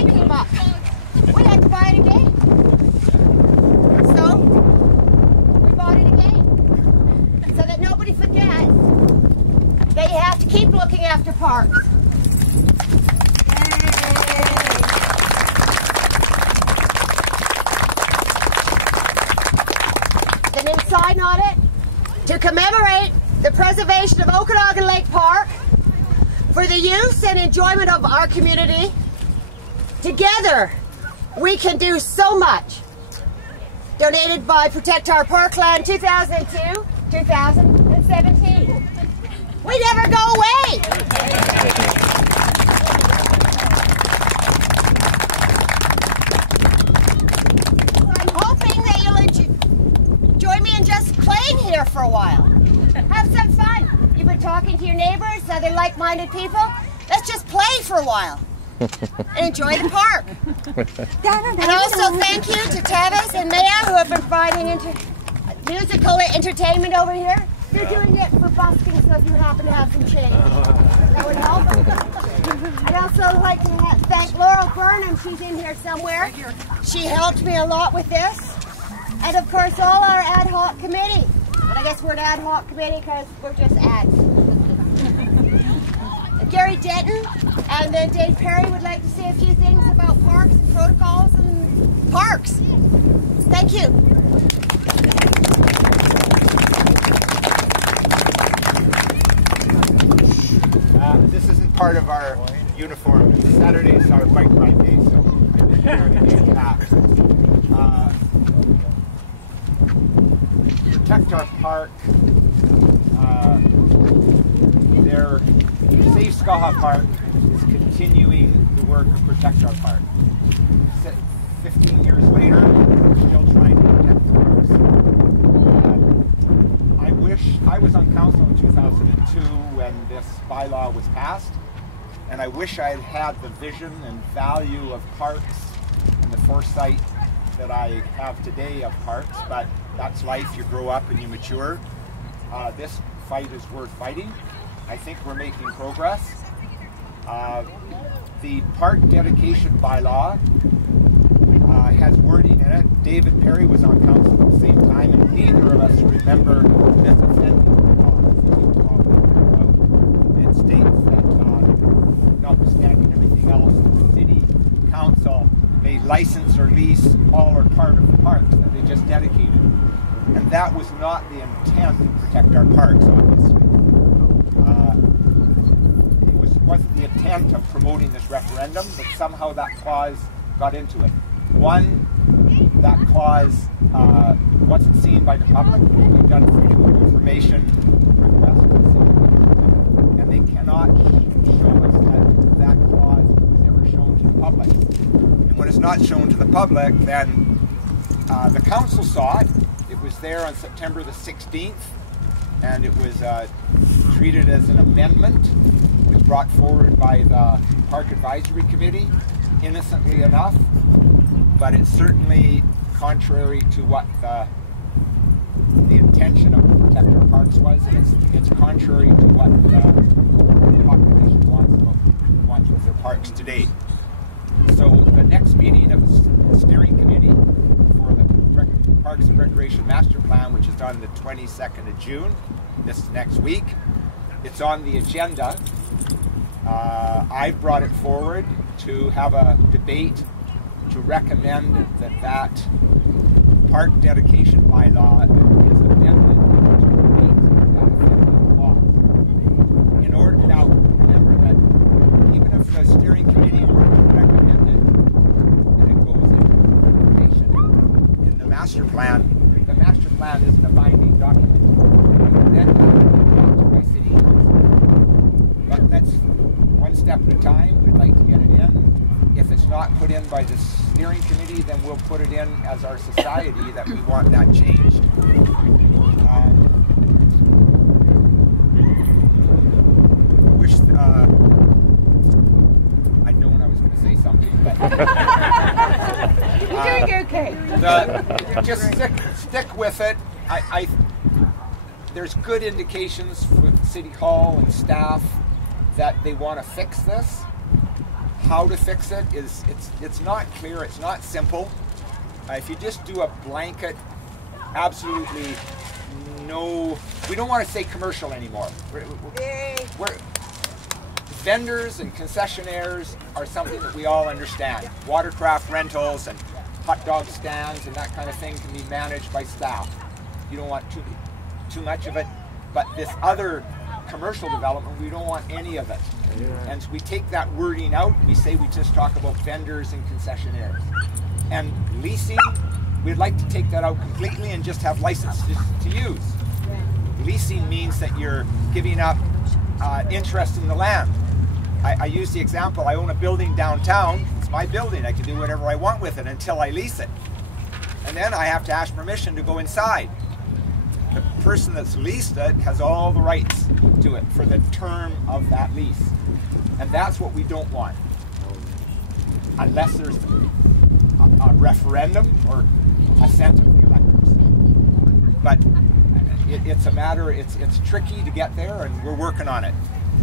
it came up. We had to buy it again. So, we bought it again. So that nobody forgets that you have to keep looking after parks. The new sign on it, to commemorate the preservation of Okanagan Lake Park for the use and enjoyment of our community. Together, we can do so much. Donated by Protect Our Parkland 2002-2017. We never go away. I'm hoping that you'll join me in just playing here for a while. Have some fun. You've been talking to your neighbors, other like-minded people. Let's just play for a while and enjoy the park. And also thank you to Tavis and Maya who have been providing musical entertainment over here. They're doing it for busking, so if you happen to have some change, that would help. I'd also like to thank Laurel Burnham. She's in here somewhere. She helped me a lot with this. And of course all our ad hoc committee. But I guess we're an ad hoc committee because we're just ads. Gary Denton and then Dave Perry would like to say a few things about parks and protocols and parks. Thank you. This isn't part of our uniform. Saturday's our bike ride day, so I'm here to get back. Protect Our Park. Their Safe Skaha Park is continuing the work of Protect Our Park. 15 years later, we're still trying to protect the parks. I was on council in 2002 when this bylaw was passed, and I wish I had had the vision and value of parks and the foresight that I have today of parks, but that's life. You grow up and you mature. This fight is worth fighting. I think we're making progress. The park dedication bylaw has wording in it. David Perry was on council at the same time, and neither of us remember this offending clause. It states that, notwithstanding everything else, the city council may license or lease all or part of the parks that they just dedicated. And that was not the intent to protect our parks, obviously. Wasn't the intent of promoting this referendum, but somehow that clause got into it. One, that clause wasn't seen by the public. We've done freedom of information request to the city, and they cannot show us that that clause was ever shown to the public. And when it's not shown to the public, then the council saw it. It was there on September the 16th, and it was treated as an amendment. It was brought forward by the Park Advisory Committee, innocently enough, but it's certainly contrary to what the intention of Protect Our Parks was, and it's contrary to what the population wants with their parks today. So the next meeting of the steering committee for the Parks and Recreation Master Plan, which is on the 22nd of June, this next week, it's on the agenda. I've brought it forward to have a debate to recommend that park dedication bylaw is amended to meet that offending clause. In order, now remember that even if the steering committee were to recommend it and it goes into recommendation in the master plan isn't a binding document. Then have to be adopted by city council. But that's one step at a time. We'd like to get it in. If it's not put in by the steering committee, then we'll put it in as our society that we want that changed. I wish I'd known I was going to say something, but You're doing okay. Just stick with it. There's good indications from City Hall and staff that they want to fix this. how to fix it is it's not clear, it's not simple. If you just do a blanket, absolutely no, we don't want to say commercial anymore. Vendors and concessionaires are something that we all understand. Watercraft rentals and hot dog stands and that kind of thing can be managed by staff. You don't want too much of it, but this other commercial development, we don't want any of it. And so we take that wording out and we say we just talk about vendors and concessionaires. And leasing, we'd like to take that out completely and just have license to use. Leasing means that you're giving up interest in the land. I use the example, I own a building downtown, it's my building, I can do whatever I want with it until I lease it. And then I have to ask permission to go inside. The person that's leased it has all the rights to it for the term of that lease. And that's what we don't want. Unless there's a referendum or assent of the electors. But it's a matter, it's tricky to get there, and we're working on it.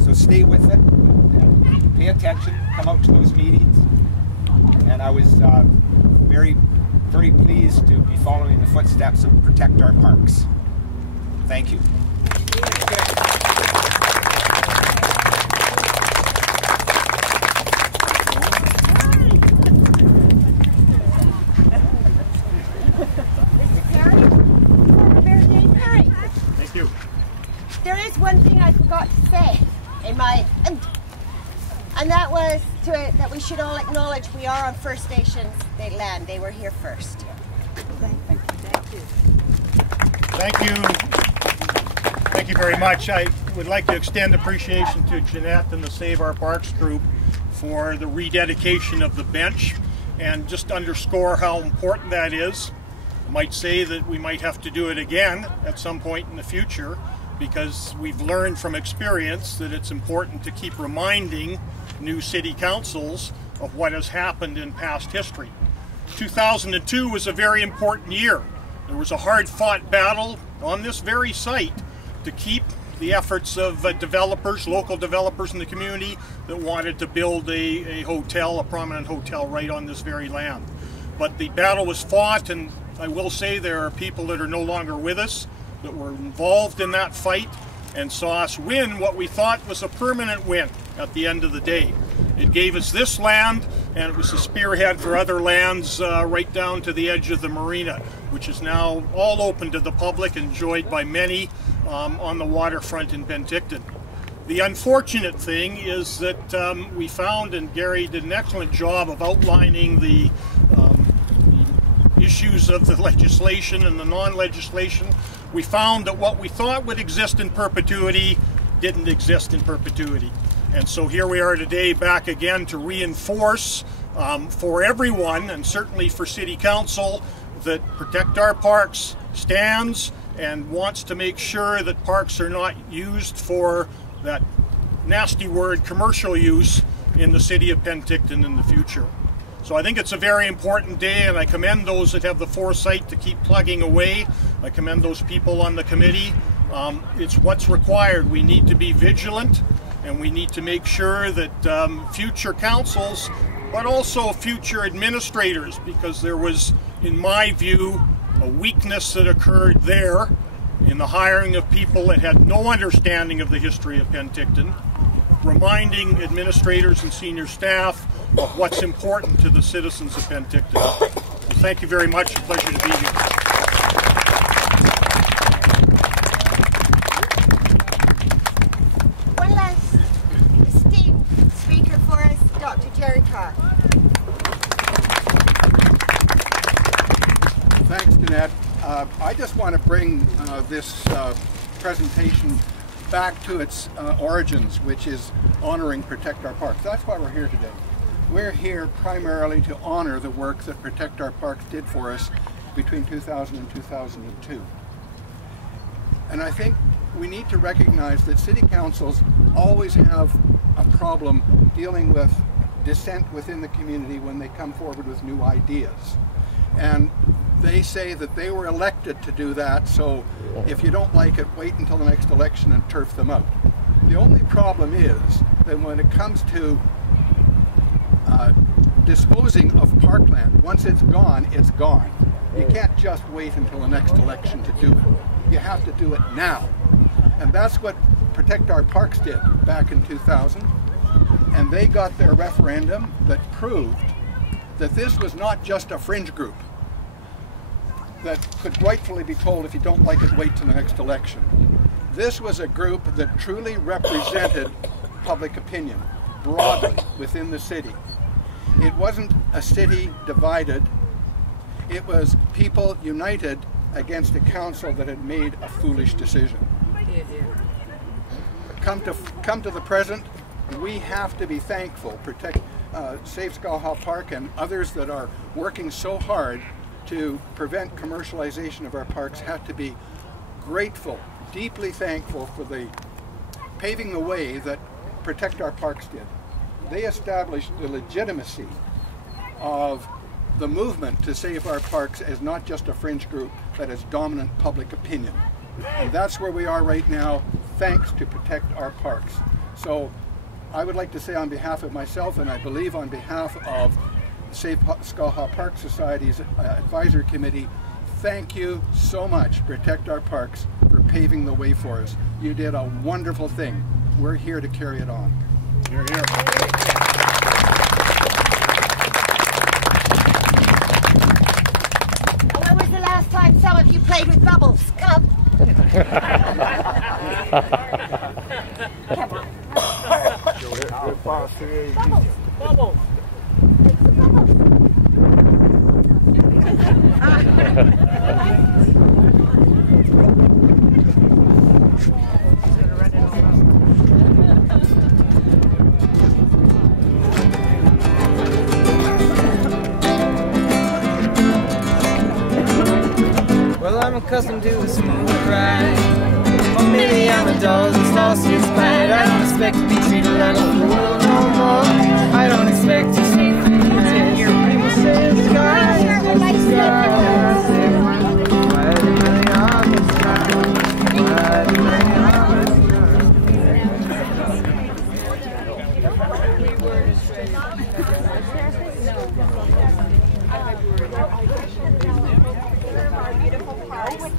So stay with it, and pay attention, come out to those meetings. And I was very, very pleased to be following the footsteps of Protect Our Parks. Thank you. Thank you. There is one thing I forgot to say in my, and that was that we should all acknowledge we are on First Nations land. They were here first. Thank you. Thank you very much. I would like to extend appreciation to Jeanette and the Save Our Parks group for the rededication of the bench and just underscore how important that is. I might say that we might have to do it again at some point in the future because we've learned from experience that it's important to keep reminding new city councils of what has happened in past history. 2002 was a very important year. There was a hard-fought battle on this very site to keep the efforts of developers, local developers in the community that wanted to build a hotel, a prominent hotel right on this very land. But the battle was fought, and I will say there are people that are no longer with us that were involved in that fight and saw us win what we thought was a permanent win at the end of the day. It gave us this land, and it was a spearhead for other lands right down to the edge of the marina, which is now all open to the public, enjoyed by many on the waterfront in Penticton. The unfortunate thing is that we found, and Gary did an excellent job of outlining the issues of the legislation and the non-legislation, we found that what we thought would exist in perpetuity didn't exist in perpetuity. And so here we are today back again to reinforce for everyone, and certainly for City Council, that Protect Our Parks stands and wants to make sure that parks are not used for that nasty word commercial use in the city of Penticton in the future. So I think it's a very important day, and I commend those that have the foresight to keep plugging away. I commend those people on the committee. It's what's required. We need to be vigilant, and we need to make sure that future councils, but also future administrators, because there was, in my view, a weakness that occurred there in the hiring of people that had no understanding of the history of Penticton, reminding administrators and senior staff of what's important to the citizens of Penticton. So thank you very much. It's a pleasure to be here. One last esteemed speaker for us, Dr. Jerry Carr. Thanks, Jeanette. I just want to bring this presentation back to its origins, which is honoring Protect Our Parks. That's why we're here today. We're here primarily to honor the work that Protect Our Parks did for us between 2000 and 2002. And I think we need to recognize that city councils always have a problem dealing with dissent within the community when they come forward with new ideas. And they say that they were elected to do that, so if you don't like it, wait until the next election and turf them out. The only problem is that when it comes to disposing of parkland. Once it's gone, it's gone. You can't just wait until the next election to do it. You have to do it now. And that's what Protect Our Parks did back in 2000. And they got their referendum that proved that this was not just a fringe group that could rightfully be told, if you don't like it, wait till the next election. This was a group that truly represented public opinion broadly within the city. It wasn't a city divided. It was people united against a council that had made a foolish decision. Come to the present, we have to be thankful. Save Skaha Park and others that are working so hard to prevent commercialization of our parks have to be grateful, deeply thankful for the paving the way that Protect Our Parks did. They established the legitimacy of the movement to save our parks as not just a fringe group, but as dominant public opinion. And that's where we are right now, thanks to Protect Our Parks. So I would like to say on behalf of myself, and I believe on behalf of Save Skaha Park Society's advisory committee, thank you so much, Protect Our Parks, for paving the way for us. You did a wonderful thing. We're here to carry it on. Hear, hear. When was the last time some of you played with bubbles? Come. Bubbles. Well, I'm accustomed to a smooth ride. Or maybe I'm a dog that's lost his bite. I don't expect to be treated like a fool no more. I don't expect to see things. People say the sky is just the sky. Why do they always try? Why do they always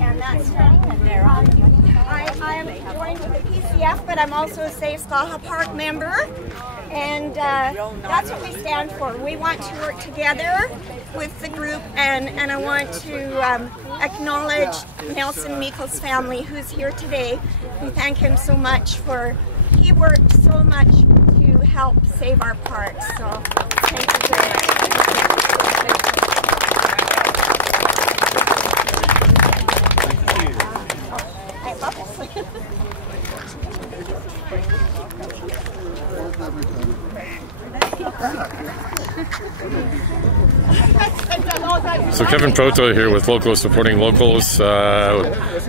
And that's there on. I am joined with the PCF, but I'm also a Save Skaha Park member, and that's what we stand for. We want to work together with the group, and I want to acknowledge Nelson Meikle's family, who's here today. We thank him so much for, he worked so much to help save our parks, so thank you very much. So Kevin Proto here with Locals Supporting Locals.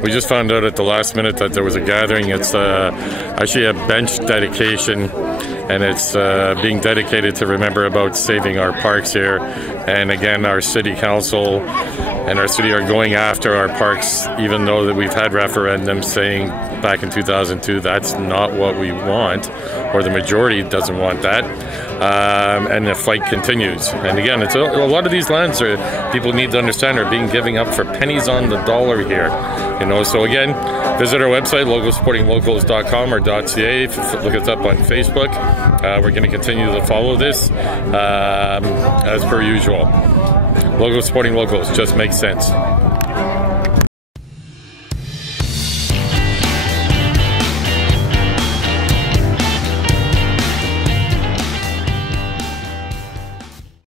We just found out at the last minute that there was a gathering. It's actually a bench dedication, and it's being dedicated to remember about saving our parks here. And again, our city council and our city are going after our parks, even though that we've had referendums saying back in 2002 that's not what we want, or the majority doesn't want that. And the fight continues. And again, it's a lot of these lands people need to understand are being given up for pennies on the dollar here. You know, so again, visit our website, localsupportinglocals.com or .ca. Look us up on Facebook. We're going to continue to follow this as per usual. Locals Supporting Locals just makes sense.